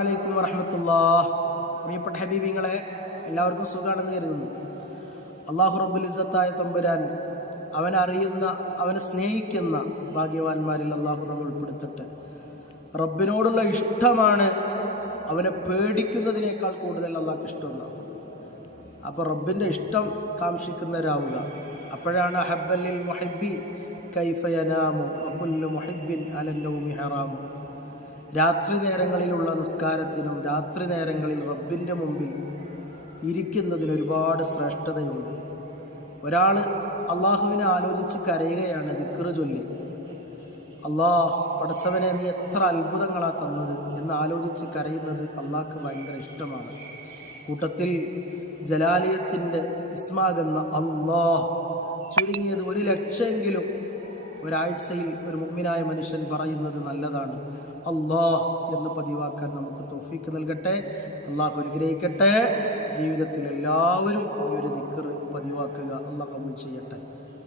അലൈക്കും വറഹ്മത്തുള്ളാഹ്. പ്രിയപ്പെട്ട ഹബീബിങ്ങളെ, എല്ലാവർക്കും സുഖമാണെന്ന് കരുതുന്നു. അല്ലാഹു റബ്ബുൽ ഇസ്സത്തായ തമ്പുരാൻ അവനറിയുന്ന, അവനെ സ്നേഹിക്കുന്ന ഭാഗ്യവാന്മാരിൽ അല്ലാഹു നമ്മൾ ഉൾപ്പെടുത്തട്ടെ. റബ്ബിനോടുള്ള ഇഷ്ടമാണ് അവനെ പേടിക്കുന്നതിനേക്കാൾ കൂടുതൽ അല്ലാഹുക്ക് ഇഷ്ടമുണ്ടാവും. അപ്പോൾ റബ്ബിൻ്റെ ഇഷ്ടം കാംക്ഷിക്കുന്നവരാവുക. അപ്പോഴാണ് ഹബ്ബലിൽ മുഹിബ്ബി കൈഫ യനാമു വകുല്ലു മുഹിബ്ബിൻ അലന്നൗമി ഹറാമു. രാത്രി നേരങ്ങളിലുള്ള നിസ്കാരത്തിനും രാത്രി നേരങ്ങളിൽ റബ്ബിൻ്റെ മുമ്പിൽ ഇരിക്കുന്നതിന് ഒരുപാട് ശ്രേഷ്ഠതയുണ്ട്. ഒരാൾ അള്ളാഹുവിനെ ആലോചിച്ച് കരയുകയാണ് ദിക്ർ ചൊല്ലി. അള്ളാഹ് പടച്ചവനെ, നീ എത്ര അത്ഭുതങ്ങളാണ് തന്നത് എന്ന് ആലോചിച്ച് കരയുന്നത് അള്ളാഹ്ക്ക് ഭയങ്കര ഇഷ്ടമാണ്. കൂട്ടത്തിൽ ജലാലിയത്തിൻ്റെ ഇസ്മാകുന്ന അള്ളാഹ് ചുരുങ്ങിയത് 1,00,000 ഒരാഴ്ചയിൽ ഒരു മുഅ്മിനായ മനുഷ്യൻ പറയുന്നത് നല്ലതാണ്. അല്ലാഹ് എന്ന് പതിവാക്കാൻ നമുക്ക് തൗഫീക്ക് നൽകട്ടെ. അല്ലാഹു അനുഗ്രഹിക്കട്ടെ. ജീവിതത്തിൽ എല്ലാവരും ഈ ഒരു ദിക്ർ പതിവാക്കുക. അല്ലാഹു കബൂൽ ചെയ്യട്ടെ.